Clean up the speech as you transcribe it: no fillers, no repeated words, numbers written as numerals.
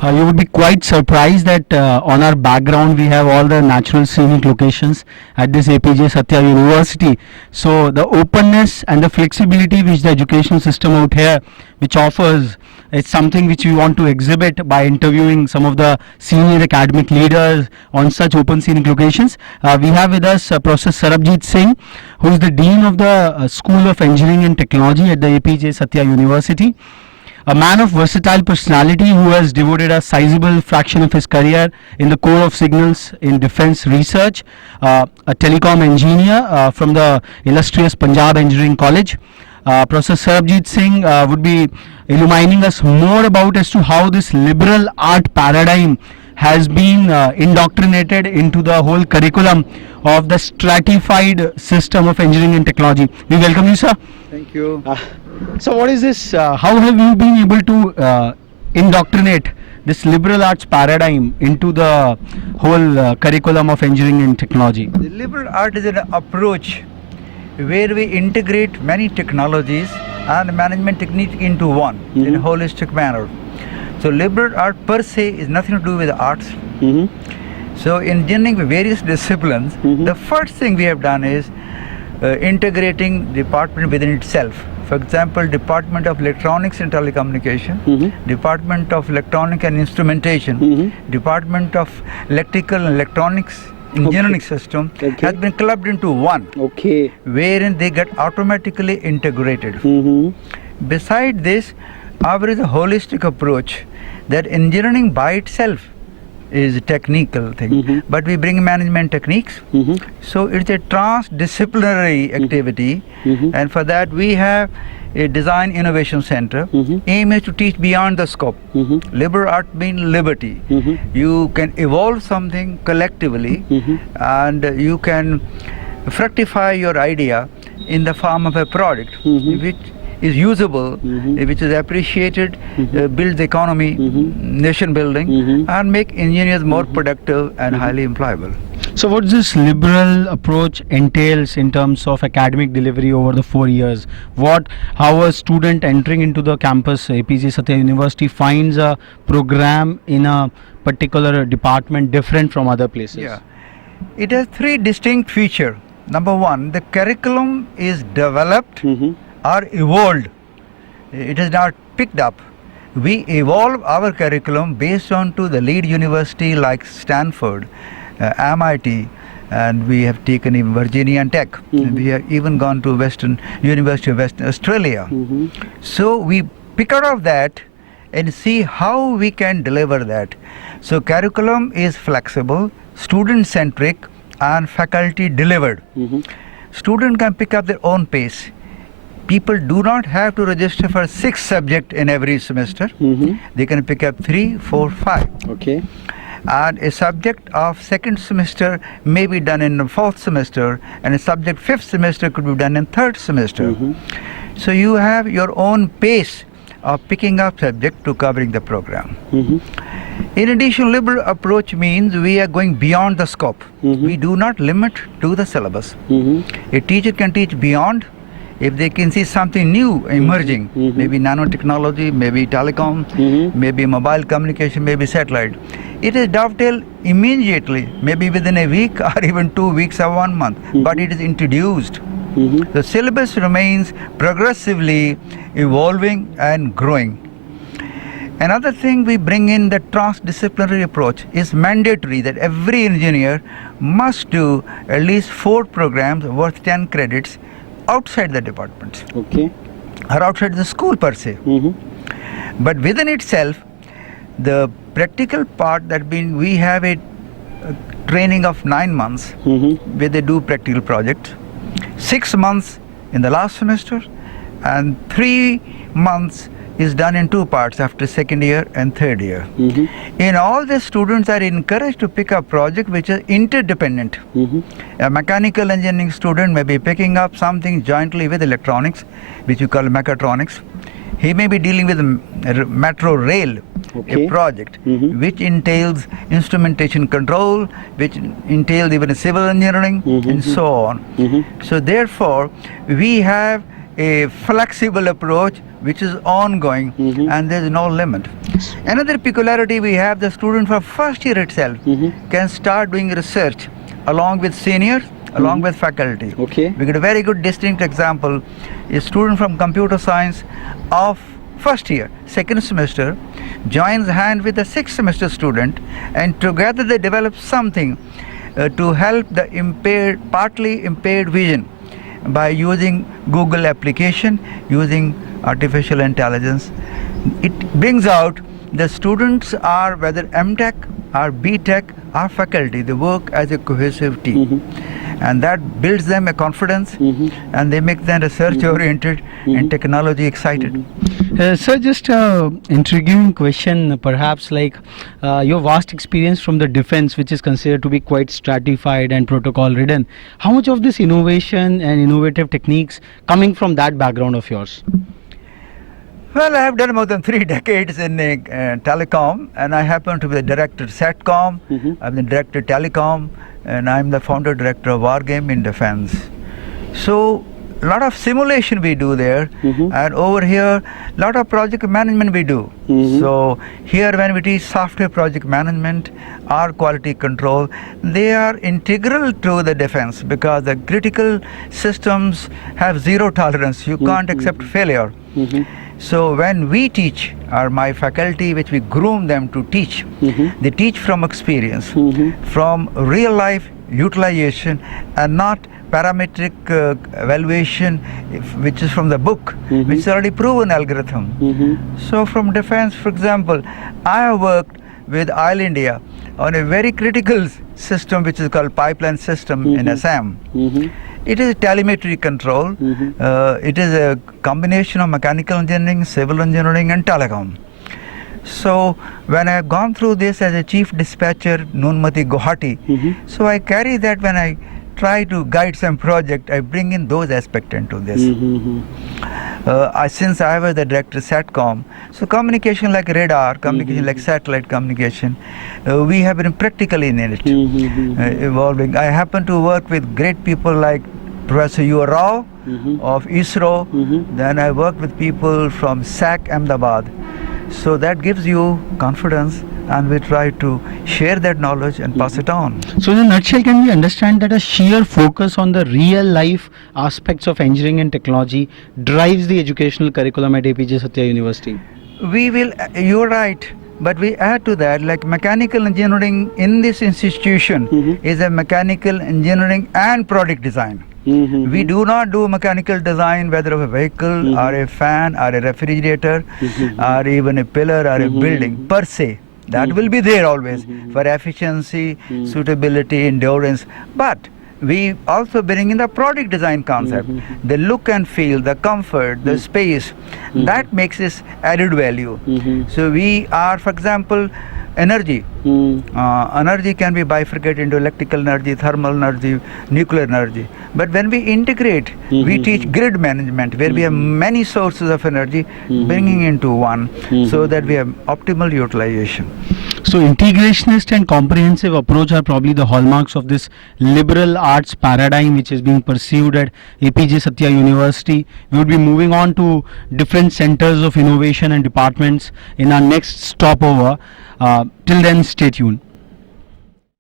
You would be quite surprised that on our background we have all the natural scenic locations at this APJ Satya University. So the openness and the flexibility which the education system out here which offers, it's something which we want to exhibit by interviewing some of the senior academic leaders on such open scenic locations. We have with us Professor Sarbjit Singh, who is the Dean of the School of Engineering and Technology at the APJ Satya University. A man of versatile personality who has devoted a sizable fraction of his career in the core of signals in defense research, a telecom engineer from the illustrious Punjab Engineering College. Professor Sarbjit Singh would be illumining us more about as to how this liberal art paradigm has been indoctrinated into the whole curriculum of the stratified system of engineering and technology. We welcome you, sir. Thank you. So what is this, how have you been able to indoctrinate this liberal arts paradigm into the whole curriculum of engineering and technology? The liberal art is an approach where we integrate many technologies and management techniques into one in a holistic manner. So liberal art per se is nothing to do with the arts. So in engineering with various disciplines, the first thing we have done is integrating department within itself. For example, Department of Electronics and Telecommunication, Department of Electronic and Instrumentation, Department of Electrical and Electronics Engineering System has been clubbed into one, wherein they get automatically integrated. Beside this, our is a holistic approach that engineering by itself is a technical thing, but we bring management techniques. So it's a transdisciplinary activity, and for that we have a design innovation center. Aim is to teach beyond the scope. Liberal art means liberty. You can evolve something collectively, and you can fructify your idea in the form of a product which is usable, which is appreciated, builds the economy, nation building, and make engineers more productive and highly employable. So what this liberal approach entails in terms of academic delivery over the 4 years? How a student entering into the campus APJ Satya University finds a program in a particular department different from other places? Yeah, it has three distinct features. Number one, the curriculum is developed or evolved. It is not picked up. We evolve our curriculum based on to the lead university like Stanford, MIT, and we have taken even Virginia and Tech. And we have even gone to University of Western Australia. So we pick out of that and see how we can deliver that. So curriculum is flexible, student-centric, and faculty delivered. Student can pick up their own pace. People do not have to register for 6 subjects in every semester. They can pick up 3, 4, 5. And a subject of second semester may be done in the 4th semester, and a subject 5th semester could be done in 3rd semester. So you have your own pace of picking up subject to covering the program. In addition, liberal approach means we are going beyond the scope. We do not limit to the syllabus. A teacher can teach beyond if they can see something new emerging, maybe nanotechnology, maybe telecom, maybe mobile communication, maybe satellite. It is dovetailed immediately, maybe within a week or even 2 weeks or 1 month, but it is introduced. The syllabus remains progressively evolving and growing. Another thing we bring in the transdisciplinary approach is mandatory that every engineer must do at least 4 programs worth 10 credits outside the departments, or outside the school per se. But within itself, the practical part that means we have a training of 9 months where they do practical projects, 6 months in the last semester, and 3 months is done in 2 parts after 2nd year and 3rd year. In all the students are encouraged to pick up projects which are interdependent. A mechanical engineering student may be picking up something jointly with electronics, which we call mechatronics. He may be dealing with metro rail, a project which entails instrumentation control, which entails even civil engineering, and so on. So therefore, we have a flexible approach which is ongoing, and there is no limit. Another peculiarity we have, the student from first year itself can start doing research along with seniors, along with faculty. Okay. We get a very good distinct example. A student from computer science of first year, second semester, joins hand with a sixth semester student, and together they develop something to help the impaired, partly impaired vision by using Google application, using artificial intelligence. It brings out the students are, whether MTech or BTech or faculty, they work as a cohesive team. And that builds them a confidence, and they make them research oriented and technology excited. Sir, just intriguing question, perhaps, like your vast experience from the defense, which is considered to be quite stratified and protocol ridden. How much of this innovation and innovative techniques coming from that background of yours? Well, I have done more than 3 decades in telecom, and I happen to be the director Satcom. I'm the director telecom, and I'm the founder director of Wargame in defense. So a lot of simulation we do there, and over here a lot of project management we do. So here when we teach software project management or quality control, they are integral to the defense, because the critical systems have zero tolerance. You can't accept failure. So when we teach, or my faculty which we groom them to teach, they teach from experience, from real life utilization, and not parametric evaluation which is from the book, which is already proven algorithm. So from defense, for example, I have worked with Oil India on a very critical system which is called pipeline system in Assam. It is telemetry control. It is a combination of mechanical engineering, civil engineering, and telecom. So when I have gone through this as a chief dispatcher, Nunmati Guwahati, so I carry that when I try to guide some project, I bring in those aspects into this. Since I was the director Satcom, so communication like radar, communication like satellite communication, we have been practically in it, evolving. I happen to work with great people like Professor U. Rao of ISRO. Then I worked with people from SAC Ahmedabad. So that gives you confidence, and we try to share that knowledge and pass it on. So in a nutshell, can we understand that a sheer focus on the real life aspects of engineering and technology drives the educational curriculum at APJ Satya University? We will, you're right, but we add to that, like mechanical engineering in this institution is a mechanical engineering and product design. We do not do mechanical design, whether of a vehicle or a fan or a refrigerator or even a pillar or a building per se. That will be there always for efficiency, suitability, endurance. But we also bring in the product design concept, the look and feel, the comfort, the space. That makes this added value. So we are, for example, energy. Energy can be bifurcated into electrical energy, thermal energy, nuclear energy. But when we integrate, we teach grid management, where we have many sources of energy, bringing into one, so that we have optimal utilization. So integrationist and comprehensive approach are probably the hallmarks of this liberal arts paradigm which is being pursued at APJ Satya University. We would be moving on to different centers of innovation and departments in our next stopover. Till then, stay tuned.